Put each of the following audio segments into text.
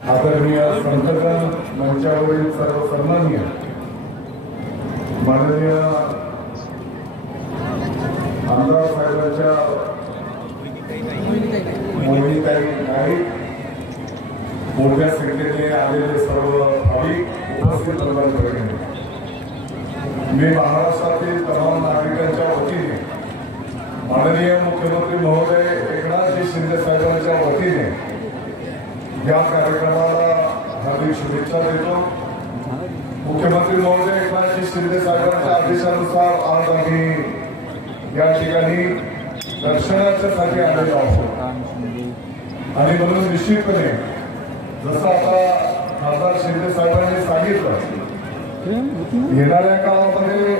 आदरणीय संतगण मंचावरील सर्व सन्माननीय माननीय आमदार साहेबांच्या मोहिनीताई नाईक मोठ्या संख्येने आलेले सर्व भाविक उपस्थित वर्गांकडे मी महाराष्ट्रातील तमाम नागरिकांच्या वतीने माननीय मुख्यमंत्री महोदय एकनाथजी शिंदे साहेबांच्या वतीने या कार्यक्रमाला हार्दिक शुभेच्छा देतो. मुख्यमंत्री महोदय एकनाथजी शिंदे साहेबांच्या आदेशानुसार आज आम्ही या ठिकाणी दर्शनाच्यासाठी आलेलो आहोत. आणि म्हणून निश्चितपणे जसं आता खासदार शिंदे साहेबांनी सांगितलं येणाऱ्या काळामध्ये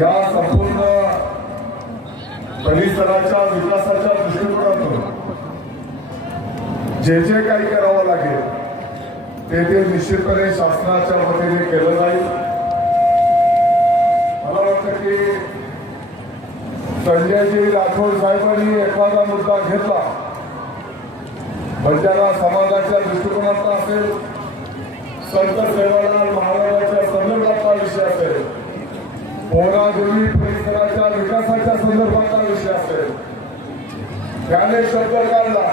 या संपूर्ण परिसराच्या विकासाच्या दृष्टिकोनातून जे जे काही करावं लागेल ते ते निश्चितपणे शासनाच्या वतीने केलं जाईल. मला वाटतं की संजयजी राठोड साहेबांनी एखादा मुद्दा घेतला म्हणजे बंजारा समाजाच्या दृष्टिकोनातला असेल संत सेवालाल महाराजांच्या संदर्भातला विषय असेल पोहरादेवी परिसराच्या विकासाच्या संदर्भातला विषय असेल त्याने शब्द काढला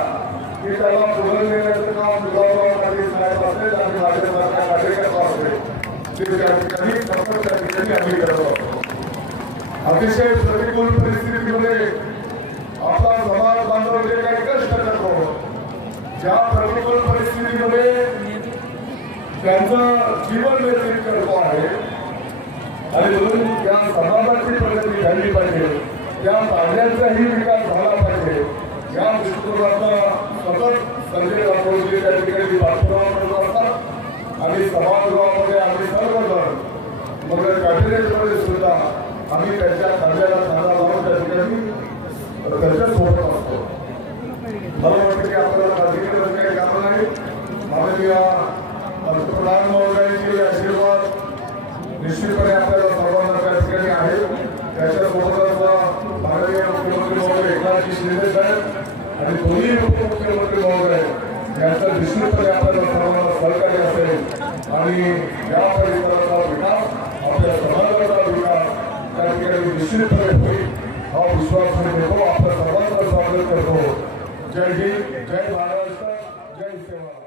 की त्याला पुढे नेण्याचं काम गुलाबराव पाटील साहेब असेल आणि भाजपचा कार्यकर्ता असेल ते त्या ठिकाणी फक्त त्या ठिकाणी आम्ही करत आहोत अतिशय प्रतिकूल परिस्थितीमध्ये आपला समाज बांधव जे काही कष्ट करतो. ज्या प्रतिकूल परिस्थितीमध्ये त्यांचं जीवन व्यतीत करतो आहे आणि म्हणून त्या समाजाची प्रगती झाली पाहिजे त्या पाण्याचाही विकास झाला पाहिजे. या दृष्टिकोनाचा सतत संजय राठोडजी त्या ठिकाणी पाठपुरावा करत असतात. आणि सभागृहामध्ये मग सुद्धा आम्ही त्यांच्या खांद्याला खांदा लावून त्या ठिकाणी त्यांच्यासोबत असतो. मला वाटतं की आपल्याला राजकीय काही कामं नाही माननीय पंतप्रधान महोदयांचे आशीर्वाद निश्चितपणे आपल्याला सर्वांना त्या ठिकाणी आहे त्याच्यासोबतच माननीय मुख्यमंत्री महोदय एकनाथजी शिंदे साहेब आणि दोन्ही उपमुख्यमंत्री महोदय यांचं निश्चितपणे आपल्याला सर्वांना सहकार्य असेल. आणि या परिसरात जय हिंद जय महाराष्ट्र जय सेवा.